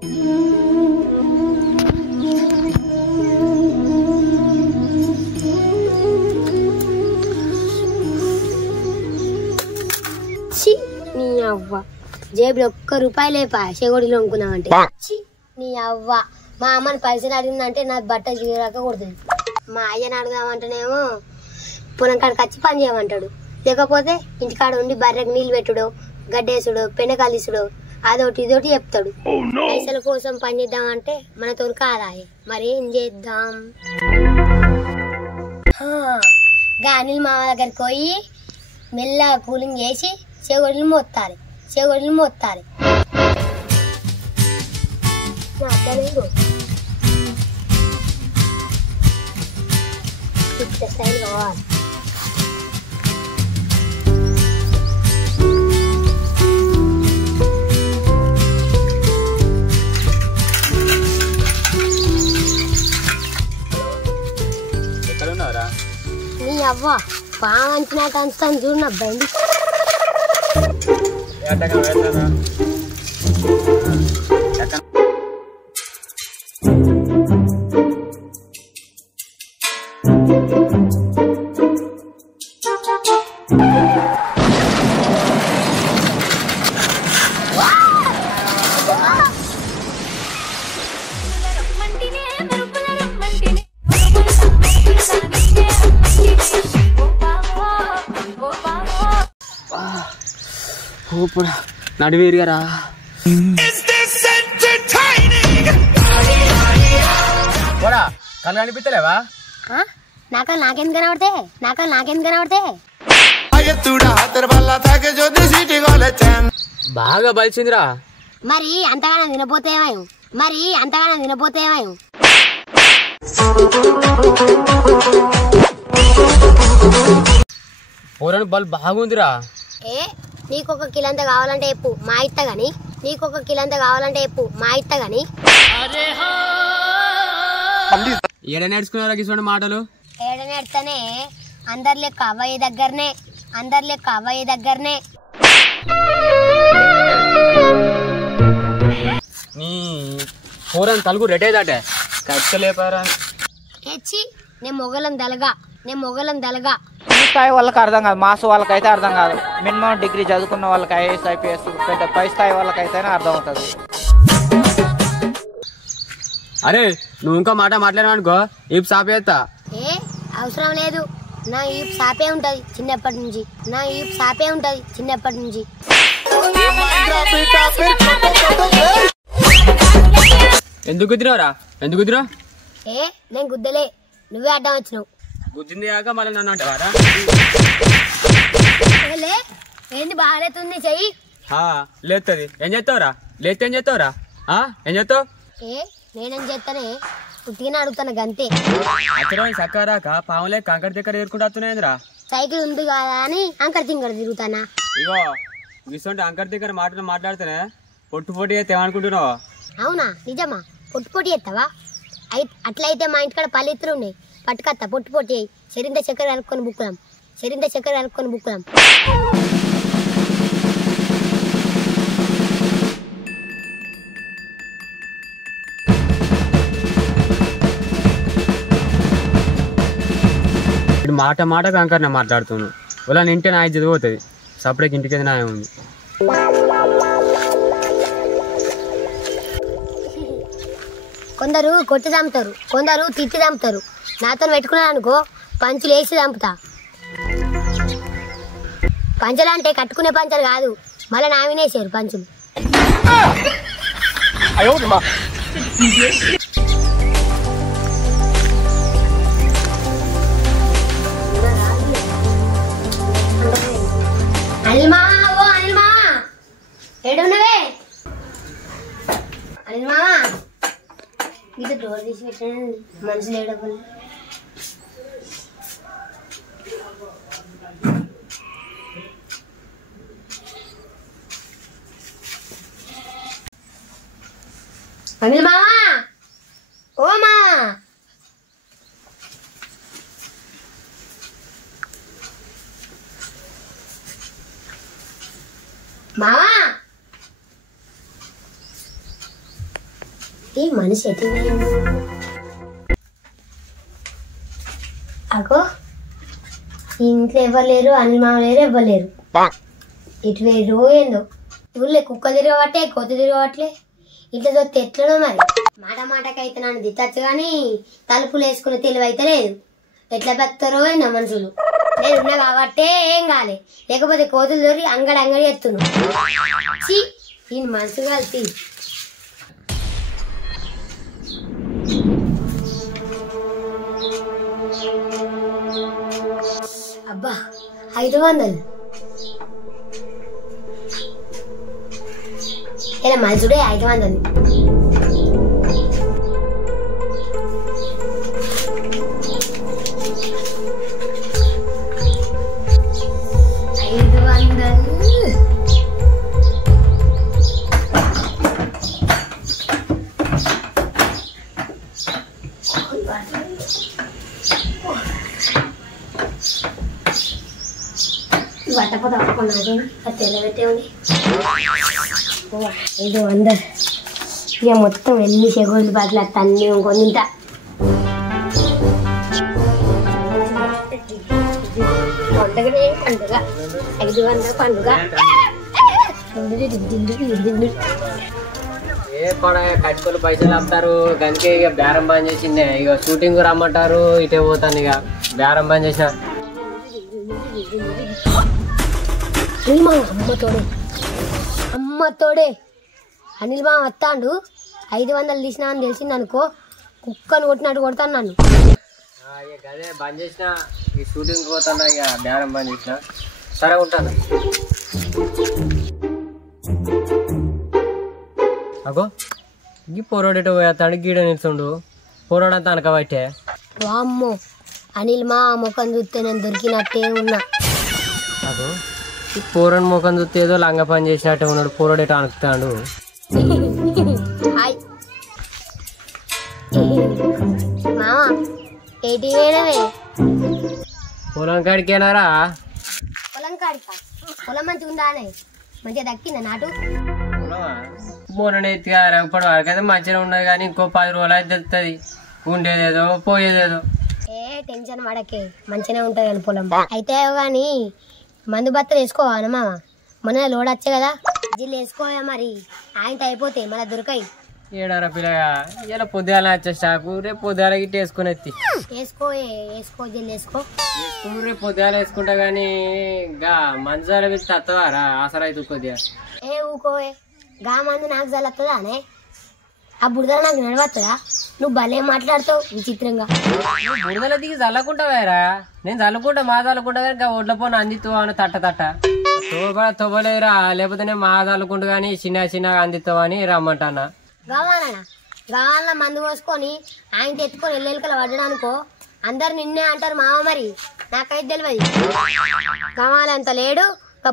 నీ అవ్వ జేబులో ఒక్క రూపాయి లేపా చెగొడిలో అమ్ముకున్నామంటే నీ అవ్వ మా అమ్మని పైసలు అడిగిందంటే నాకు బట్ట చీరాక కొడుతుంది. మా అయ్యని అడుగుదామంటేనేమో పొలం కాడికి వచ్చి పని చేయమంటాడు, లేకపోతే ఇంటికాడ ఉండి బర్రెకి నీళ్ళు పెట్టుడు, గడ్డేసుడు, పెనకాలు తీసుడు, అదొకటి ఇదొకటి చెప్తాడు. పైసల కోసం పని చేద్దామంటే మనతో కాదాయే, మరి ఏం చేద్దాం? అనిల్ మామ దగ్గరికి పోయి మెల్లగా కూలింగ్ చేసి చెగొడిని మోత్తాలి. స్టైల్ కావాలి. నీ అవ్వ పావంచినట్టు అంచుతాను చూడు నా బండి. నడివేరుగారా కళ్ళు కనిపిస్తలేవా? నాకేం కనబడితే బాగా బలిసిందిరా. మరి అంతగానో తినపోతేమో పోరని బల్ బాగుందిరా. నీకొక కిలంత కావాలంటే చెప్పు మా ఇత్త గాని. ఏడ నేర్చుకున్నారా గిసోంటి మాటలు? ఏడ నేర్చుతానే అందరి లెక్క అవ్వయ్య దగ్గరనే. నీ పోరని తలుగు రెటేదాటే కట్టలేపారా. నేను మొగలం దలగా స్థాయి వాళ్ళకి అర్థం కాదు, మాస్ వాళ్ళకైతే అర్థం కాదు. మినిమం డిగ్రీ చదువుకున్న వాళ్ళకి ఐఏఎస్ ఐపీఎస్ పెద్ద పై స్థాయి వాళ్ళకైతేనే అర్థం అవుతుంది. అరే నువ్వు ఇంకా మాట మాట్లాడమనుకో ఈపు సాపేస్తా. అవసరం లేదు, నా ఈపు సాపే ఉంటది చిన్నప్పటి నుంచి. ఎందుకు గుద్దినావురా? నేను గుద్దలే, నువ్వే అడ్డం వచ్చినావు. గుద్దింది కాక మళ్ళీ నన్ను అంటావారా? ఏంది బాగాలేతుంది చెయ్యి. లేస్తుంది. ఏం చేస్తావురా? లేస్తే ఏం చేస్తావురా? ఏం చేస్తావు? నేనేం చేస్తానే, పుట్టిన అడుగుతాను గంతే. అచ్చరం సక్కరాక పాములే కంకర దగ్గర ఎదుర్కొంటూ వస్తున్నాయిరా. సైకిల్ ఉంది కదా అని అంకర్ తింకర తిరుగుతానా? ఇగో గిసొంటి అంకర్ దగ్గర మాట్లాడితేనే పొట్టు అయితే ఏమనుకుంటున్నావు? అవునా? నిజమా? పొట్టు చేస్తావా? అట్లయితే మా ఇంటికాడ పల్లెత్తులు ఉన్నాయి, పట్టుకత్తా పొట్టు అయ్యి చెరింద చక్కెర కలుపుకొని బుక్కుదాం. మాట కంకర్ మాట్లాడుతున్నాను. ఇలా నింటే నా చదిపోతుంది. సపరేట్ ఇంటికి న్యాయం ఉంది. కొందరు కొట్టి చంపుతారు, కొందరు తిట్టి చంపుతారు. నాతో పెట్టుకున్నాను అనుకో పంచులు వేసి చంపుతా. పంచలు అంటే కట్టుకునే పంచలు కాదు, మళ్ళీ నామినేసారు పంచులు. అనిల్ మామ ఏడున్నవే? అనిల్ మామ ఇది డోర్ తీసి పెట్టాను, మనుషులు ఏడవలు. అనిల్ మామ, ఓ మా మావా ఈ మనిషి ఎటు అగో ఇంట్లో ఎవరు లేరు, అనిల్ మామ లేరు, ఎవ్వరు లేరు. ఇటు వేరు ఏందో ఊళ్ళో కుక్క తిరగబట్టే కొత్త తిరగబట్లే ఇట్లా చూస్తే ఎట్లనో మరి. మాట మాటకైతే నన్ను దిట్టచ్చు కానీ తలుపులు వేసుకునే తెలివి అయితే లేదు. ఎట్లా పెడతారో ఏందో మనుషులు. నేను ఉన్నా కాబట్టే ఏం కాలే, లేకపోతే కోతులు దొరికి అంగడి ఎత్తును. ఈ మనసు కలిసి అబ్బా 500 ఇలా మనుషుడే 500. వట్టపోతే అవ్వకుండా తెల్లబెట్టే ఉంది. 500 ఇక మొత్తం ఎన్ని చెగుళ్ళు పాటలు అన్నీ కొంత పండుగనే పండుగ 500 పండుగ. ఏ కట్టుకొని పైసలు వస్తారు గనికి ఇక బేరం బంద్ చేసిందే. ఇక షూటింగ్ రమ్మంటారు, ఇటే పోతాను. ఇక బేరం బంద్ చేసిన అమ్మతోడే అనిల్ మామ వస్తాడు. 500 తీసినా అని తెలిసింది అనుకో, కుక్కను కొట్టినట్టు కొడతాను నన్ను. అదే బంద్ చేసిన, ఈ షూటింగ్ పోతాను. ఇక బేరం బంద్ చేసిన. సరే ఉంటాను. అగో ఈ పోరాడేటో పోయేస్తాడు, గీడ నిల్చుండు. పోరాడంతా అనకబట్టే. వామ్మో అనిల్ మా ముఖం చూస్తే నేను దొరికినట్టే ఉన్నా. అగో ఈ పోరని ముఖం చూస్తే ఏదో లంగ పని చేసినట్టే ఉన్నాడు. పోరాడేటో అనుకుతాడు. మామా ఏటి వేయడమే పొలం కాడికేనారా? పొలం కాడికా? పొలం మంచిగా ఉందా అని మంచిగా దక్కిందా నాటు? మొన్న ఎత్తిగా ఇప్పటి వరకైతే మంచిగా ఉన్నది కానీ ఇంకో 10 రోజులు అయితే తెలుస్తుంది. ఉండేదేదో పోయేదేదో. ఏ టెన్షన్ పడకే, మంచిగానే ఉంటుంది కానీ పొలం. అయితే కానీ మందు బత్తలు వేసుకోవాలి మామ. మొన్న లోడ్ వచ్చే కదా, జిల్లు వేసుకోవా మరి. ఆయనతో అయిపోతే మళ్ళీ దొరకాయి. ఏడారా పిల్లగా ఇలా పొద్దుగాల వచ్చే స్టాకు, రేపు పొద్దుగాల గిట్ట వేసుకుని ఎత్తి వేసుకో జిల్లు వేసుకో. రేపు పొద్దుగాల వేసుకుంటా కానీ గా మంచాల మీద తత్తవారా ఆసరా అయితే కొద్దిగా. ఏ ఊకోవే, గా మందు నాకు చల్లొస్తుందా అనే? ఆ బుడద నాకు నడవస్తుందా? నువ్వు భలే మాట్లాడతావు విచిత్రంగా. బుడదల దిగి చల్లకుంటావారా? నేను చల్లుకుంటా, మా చల్లుకుంటా కానీ ఒడ్ల పోను అందిస్తావు అని తట్ట తొవ్వలేదురా. లేకపోతే నేను మా చల్లుకుంటా కానీ చిన్నగా అందిస్తావు అని రమ్మంటానా. గావాలన్నా మందు పోసుకొని ఆయన తెచ్చుకొని ఎల్లెలకలు పడ్డానుకో అందరు నిన్నే అంటారు మామ. మరి నాకైతే తెలియదు. గవాలు అంత లేడు,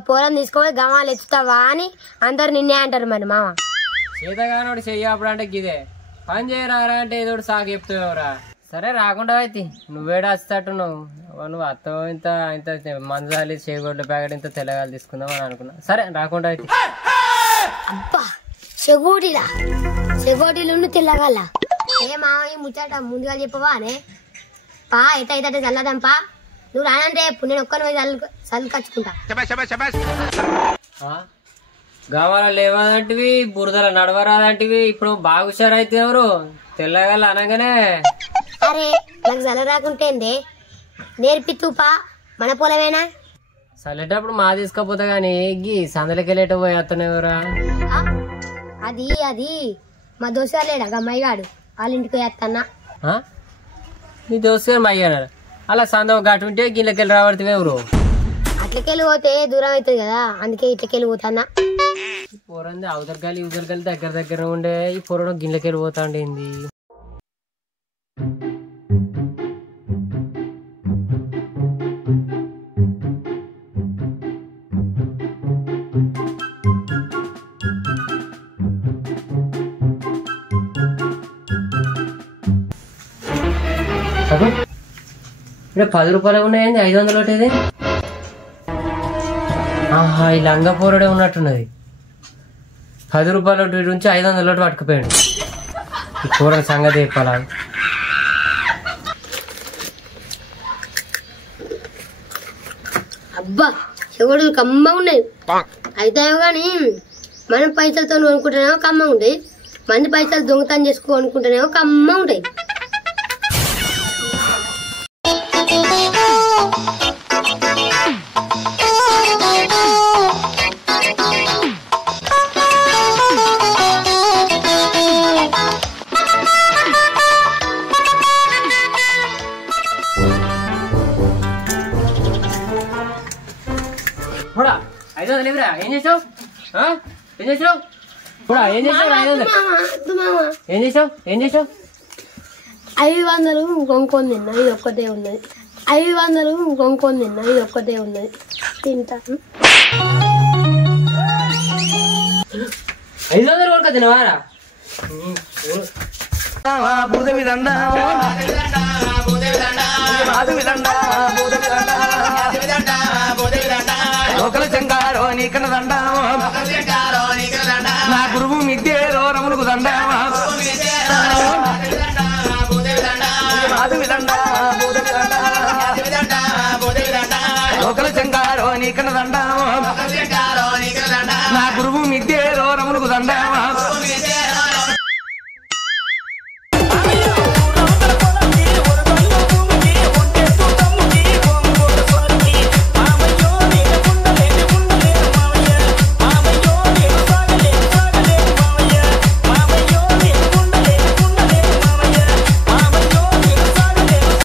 పొలం తీసుకోవాలి గవాలు ఎత్తుతావా అని అందరు నిన్నే అంటారు మరి మామ. చేతగానోడు చెయ్యప్పుడు అంటే గిదే పని చేయరా అంటే ఏదో సాగు చెప్తావురా. సరే రాకుండా అయితే నువ్వేడా వచ్చేటట్టు నువ్వు అత్త ఇంత మంజాలి చేగొడ్ల ప్యాకెట్ ఇంత తెల్లగాలు తీసుకుందాం అని అనుకున్నా. సరే రాకుండా అయితే. అబ్బా చెగోటీలు తెల్లగల ఏ మామ ఈ ముచ్చట ముందుగా చెప్పవా అనే? పా ఎట్టయితే చల్లదంపా. నువ్వు రానంటే నేను ఒక్కని పోయి చల్లుకచ్చుకుంటా. గావాల లేవదంటివి, బురదల నడవరాదంటివి. ఇప్పుడు బాగా హుషారైతే ఎవరు తెల్లగల అనగానే. అరే నాకు చల్ల రాకుంటేందే నేర్పితుపా, మన పొలమేనా? చల్లేటప్పుడు మా తీసుకపోతా గానీ గీ సందలకి వెళ్ళేట పోయేస్తున్నావురా. అది మా దోశ లేడా గమ్మాయిగాడు వాళ్ళ ఇంటికి పోయేస్తానా. నీ దోస్తు గారు అయ్యాడు అలా సందం గట్టు ఉంటే గిళ్ళకెళ్ళి రాబడితే ఎవరు? అట్లకెళ్ళి పోతే దూరం అవుతుంది కదా, అందుకే ఇట్లకెళ్ళి పోతానా. పొరంది అవతలకాయలు ఇవతలకాయలు దగ్గర ఉండే ఈ పొరను గిళ్ళకెళ్ళి పోతాండి. ఇక్కడ 10 రూపాయలు ఉన్నాయండి, 500 ఒకటి. ఆహా ఈ లంగా పోరడే ఉన్నట్టున్నది. 10 రూపాయలు నుంచి 500 పట్టుకుపోయాడు. ఈ కూరల సంగతి చెప్పాలా? అబ్బా చెగోడీలు కమ్మగా ఉన్నాయి. అయితే కానీ మనం పైసలతో కొనుక్కుంటేనేమో కమ్మగా ఉంటాయి, మంది పైసలు దొంగతనం చేసుకో అనుకుంటేనేమో కమ్మగా ఉంటాయి. కూడా 500 ఇవ్వరా? ఏం చేసావు? ఏం చేసావు? కూడా ఏం చేసావు? 500 ఏం చేసావు? ఏం చేసావు? 500 కొనుక్కొని తిన్నా, ఇది ఒక్కటే ఉన్నది. 500 కొనుక్కొని తిన్నా, ఇది ఒక్కటే ఉన్నది. తింటా. 500 వరకు తినవారా? నా గురువు మిద్దేరో రములకు దండ లోకల చెంగారో నీకన దండ నా గురువు